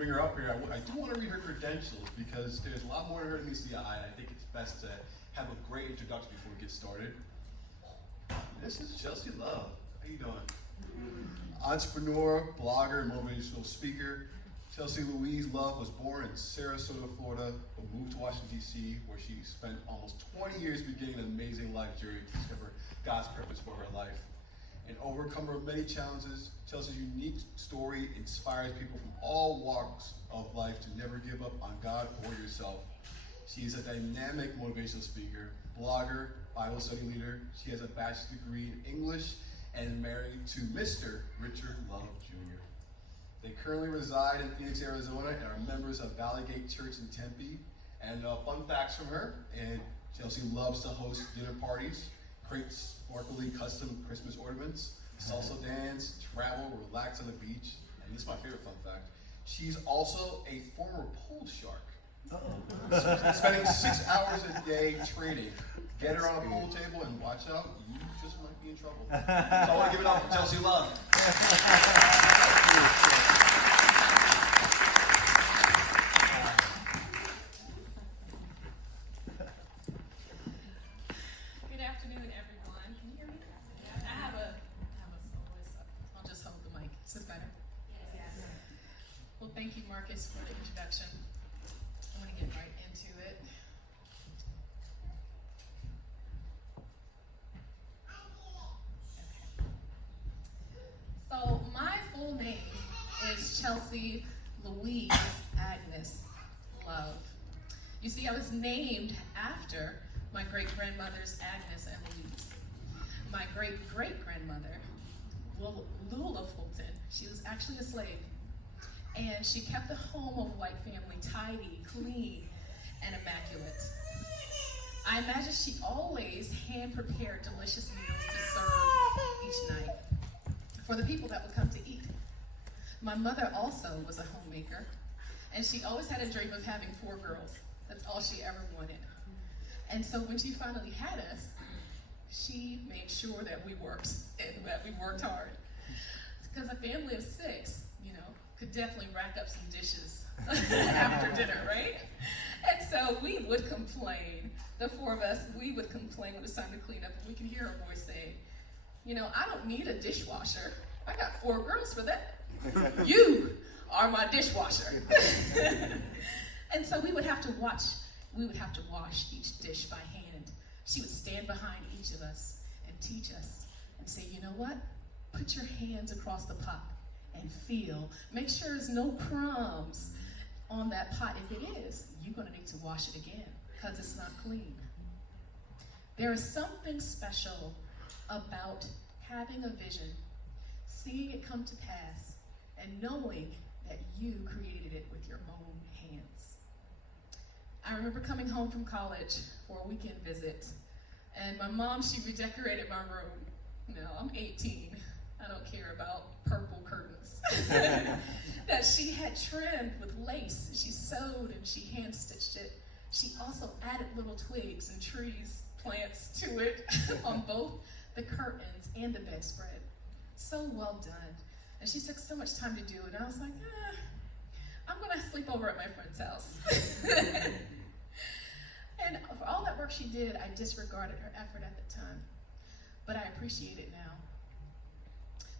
bring her up here, I do want to read her credentials because there's a lot more to her than meets the eye, and I think it's best to have a great introduction before we get started. This is Chelsea Love. How you doing? Entrepreneur, blogger, motivational speaker. Chelsea Louise Love was born in Sarasota, Florida, but moved to Washington, D.C., where she spent almost 20 years beginning an amazing life journey to discover God's purpose for her life. An overcomer of many challenges, Chelsea's unique story inspires people from all walks of life to never give up on God or yourself. She is a dynamic motivational speaker, blogger, Bible study leader. She has a bachelor's degree in English and is married to Mr. Richard Love, Jr. They currently reside in Phoenix, Arizona, and are members of Valley Gate Church in Tempe. And fun facts from her, and Chelsea loves to host dinner parties, create sparkly custom Christmas ornaments, salsa dance, travel, relax on the beach, and this is my favorite fun fact. She's also a former pool shark. Spending 6 hours a day trading. Get her on a pool table and watch out, you just might be in trouble. So I want to give it up for Chelsea Love. Good afternoon, everyone. Can you hear me? I have a slow voice. I'll just hold the mic. Is this better? Yes. Well, thank you, Marcus, for the introduction. I'm going to get right into it. So my full name is Chelsea Louise Agnes Love. You see, I was named after my great-grandmothers Agnes and Louise. My great-great-grandmother, Lula Fulton, she was actually a slave. And she kept the home of a white family tidy, clean, and immaculate. I imagine she always hand-prepared delicious meals to serve each night for the people that would come to eat. My mother also was a homemaker, and she always had a dream of having 4 girls. That's all she ever wanted. And so when she finally had us, she made sure that we worked, and that we worked hard. Because a family of 6, could definitely rack up some dishes after dinner, right? And so we would complain, the 4 of us, we would complain when it's time to clean up, and we could hear her voice say, I don't need a dishwasher. I got 4 girls for that. You are my dishwasher. And so we would have to wash each dish by hand. She would stand behind each of us and teach us and say, you know what? Put your hands across the pot and feel. Make sure there's no crumbs on that pot. If it is, you're going to need to wash it again because it's not clean. There is something special about having a vision, seeing it come to pass, and knowing that you created it with your own hands. I remember coming home from college for a weekend visit, and my mom, she redecorated my room. I'm 18. I don't care about purple curtains. That she had trimmed with lace. She sewed and she hand-stitched it. She also added little twigs and trees, plants to it on both the curtains and the bedspread. So well done. And she took so much time to do it. And I was like, I'm going to sleep over at my friend's house. And for all that work she did, I disregarded her effort at the time. But I appreciate it now.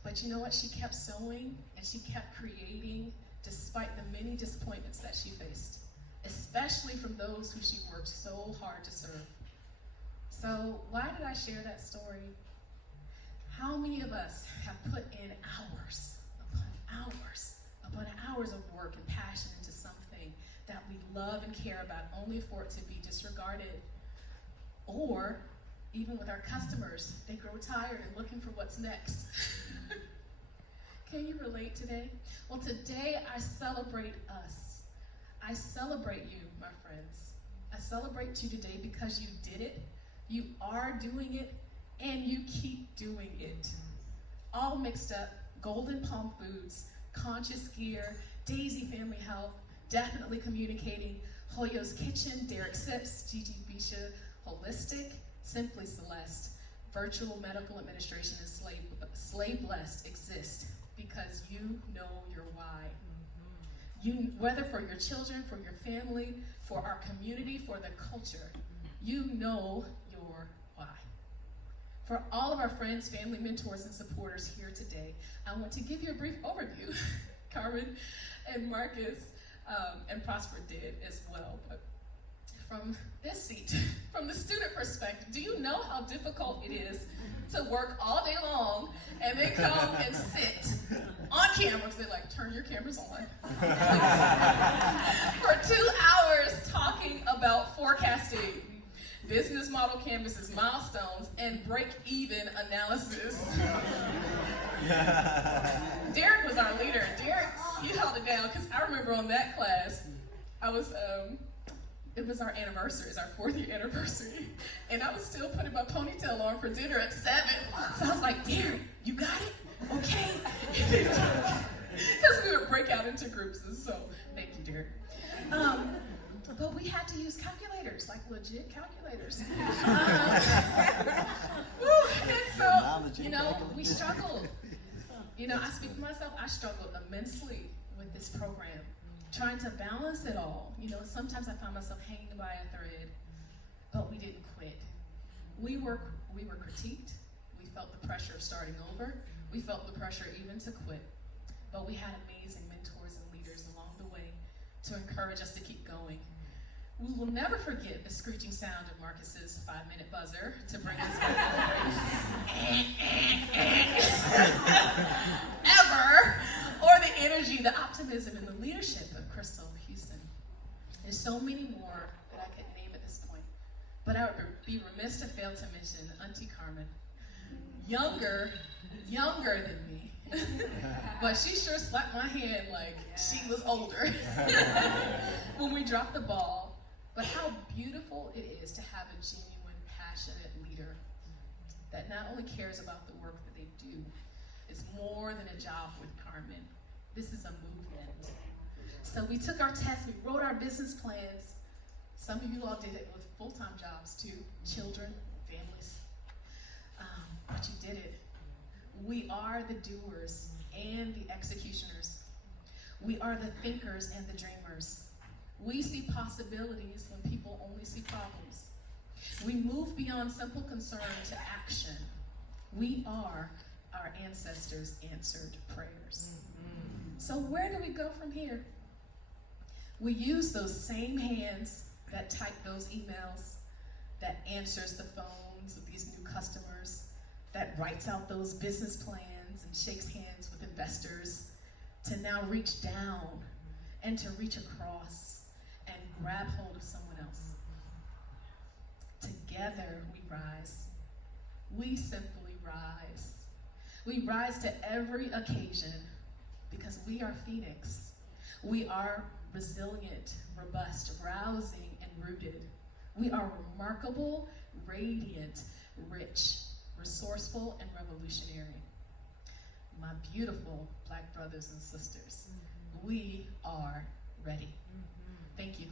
But you know what? She kept sewing and she kept creating despite the many disappointments that she faced, especially from those who she worked so hard to serve. So why did I share that story? How many of us have put in hours upon hours of work and passion into something that we love and care about only for it to be disregarded? Or even with our customers, they grow tired and looking for what's next. Can you relate today? Well, today I celebrate us. I celebrate you, my friends. I celebrate you today because you did it, you are doing it, and you keep doing it. All mixed up, Golden Palm Foods, Conscious Gear, Daisy Family Health, Definitely Communicating, Hoyo's Kitchen, Derek Sips, Gigi Bisha, Holistic, Simply Celeste, Virtual Medical Administration, and Slay Blessed exist because you know your why. Whether for your children, for your family, for our community, for the culture, you know your why. For all of our friends, family, mentors, and supporters here today, I want to give you a brief overview. Carmen and Marcus and Prosper did as well. But from this seat, from the student perspective, do you know how difficult it is to work all day long and then come and sit on cameras? They're like, turn your cameras on. For 2 hours talking about forecasting, business model canvases, milestones, and break-even analysis. Derek was our leader. Derek, you held it down, because I remember on that class, it was our anniversary, it's our 4th year anniversary, and I was still putting my ponytail on for dinner at 7. So I was like, Derek, you got it? Okay. Because we would break out into groups, and so thank you, Derek. But we had to use calculators, like legit calculators. And so, we struggled. I speak for myself, I struggled immensely with this program, trying to balance it all. Sometimes I found myself hanging by a thread, but we didn't quit. We were critiqued. We felt the pressure of starting over. We felt the pressure even to quit. But we had amazing mentors and leaders along the way to encourage us to keep going. We will never forget the screeching sound of Marcus's 5-minute buzzer to bring us ever, or the energy, the optimism, and the leadership of Crystal Houston. There's so many more that I could name at this point, but I would be remiss to fail to mention Auntie Carmen, younger than me, but she sure slapped my hand like she was older when we dropped the ball. But how beautiful it is to have a genuine, passionate leader that not only cares about the work that they do, it's more than a job with Carmen. This is a movement. So we took our tests, we wrote our business plans. Some of you all did it with full-time jobs too, children, families. But you did it. We are the doers and the executioners. We are the thinkers and the dreamers. We see possibilities when people only see problems. We move beyond simple concern to action. We are our ancestors' answered prayers. So where do we go from here? We use those same hands that type those emails, that answers the phones of these new customers, that writes out those business plans and shakes hands with investors, to now reach down and to reach across and grab hold of someone else. Together we rise. We simply rise. We rise to every occasion because we are Phoenix. We are resilient, robust, rousing, and rooted. We are remarkable, radiant, rich, resourceful, and revolutionary. My beautiful Black brothers and sisters, we are ready. Thank you.